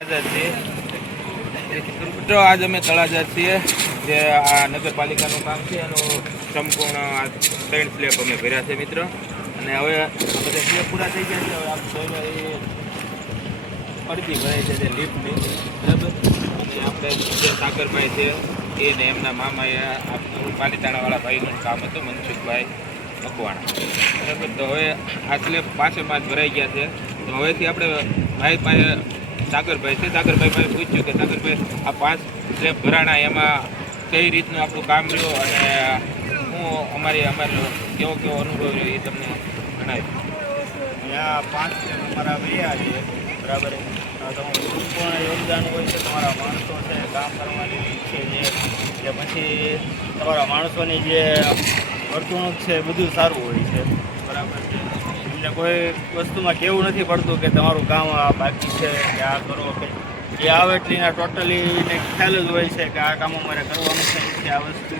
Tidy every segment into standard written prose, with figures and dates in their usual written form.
મિત્રો આજ અમે તળાજા છીએ, જે આ નગરપાલિકાનું કામ છે એનું સંપૂર્ણ 3 સ્લેબ અમે ભર્યા છે મિત્રો. અને હવે બધા સ્લેબ પૂરા થઈ ગયા છે. હવે આપણે અડધી ભરાય છે જે લિફ્ટની, બરાબર. અને આપણે જે સાગરભાઈ છે એને એમના મામાએ પાલીતાણાવાળા ભાઈનું કામ હતું, મનસુખભાઈ મકવાણા, બરાબર. તો હવે આ સ્લેબ પાસે ભરાઈ ગયા છે. તો હવેથી આપણે ભાઈ પાસે સાગરભાઈ છે, સાગરભાઈ પાસે પૂછ્યું કે સાગરભાઈ આ 5 સ્લેબ ભરાણા એમાં કઈ રીતનું આપણું કામ રહ્યું અને હું અમારો કેવો અનુભવ રહ્યો એ તમને જણાવ્યું. અહીંયા 5 સ્લેબ અમારા ભર્યા છે, બરાબર. તમારું સંપૂર્ણ યોગદાન હોય છે, તમારા માણસો છે કામ કરવાની છે જે પછી તમારા માણસોની જે વર્તણૂક છે બધું સારું હોય છે, બરાબર છે. એમને કોઈ વસ્તુમાં કહેવું નથી પડતું કે તમારું કામ આ બાકી છે કે આ કરો કે એ આવે એટલે એના ટોટલી એને ખ્યાલ જ હોય છે કે આ કામ અમારે કરવાનું છે. આ વસ્તુ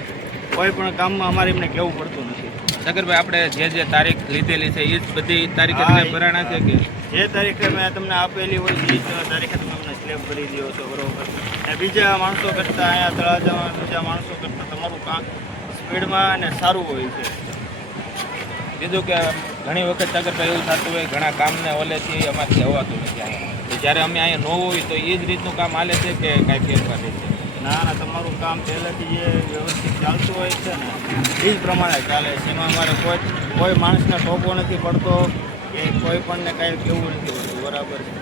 કોઈ પણ કામમાં અમારે એમને કહેવું પડતું નથી. સાગરભાઈ, આપણે જે તારીખ લીધેલી છે એ જ બધી તારીખે ભરાણા છે કે જે તારીખે મેં તમને આપેલી હોય એ જ તારીખે તમે અમને સ્લેબ ભરી દો છો, બરાબર. અને બીજા માણસો કરતાં અહીંયા તળાજામાં બીજા માણસો કરતાં તમારું કામ સ્પીડમાં અને સારું હોય છે. બીજું કે ઘણી વખત સાગરભાઈ એવું થતું હોય, ઘણા કામને ઓલેથી અમારથી અવાતું નથી અહીંયા. જ્યારે અમે અહીંયા ન હોય તો એ જ રીતનું કામ હાલે છે કે કાંઈ ફેરફાર રહે છે? ના, તમારું કામ પહેલાંથી જે વ્યવસ્થિત ચાલતું હોય છે ને એ જ પ્રમાણે ચાલે છે. એમાં અમારે કોઈ માણસને ટોપો નથી પડતો કે કોઈ પણને કાંઈ કેવું નથી હોતું, બરાબર છે.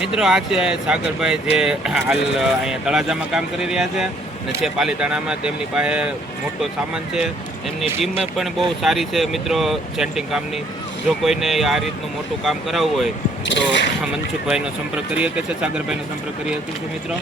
મિત્રો, આ છે સાગરભાઈ જે હાલ અહીંયા તળાજામાં કામ કરી રહ્યા છે અને છે પાલીતાણામાં. તેમની પાસે મોટો સામાન છે, એમની ટીમમાં પણ બહુ સારી છે મિત્રો સેન્ટિંગ કામની. જો કોઈને આ રીતનું મોટું કામ કરાવવું હોય તો મનસુખભાઈનો સંપર્ક કરી શકે છે, સાગરભાઈનો સંપર્ક કરી શકે છે મિત્રો.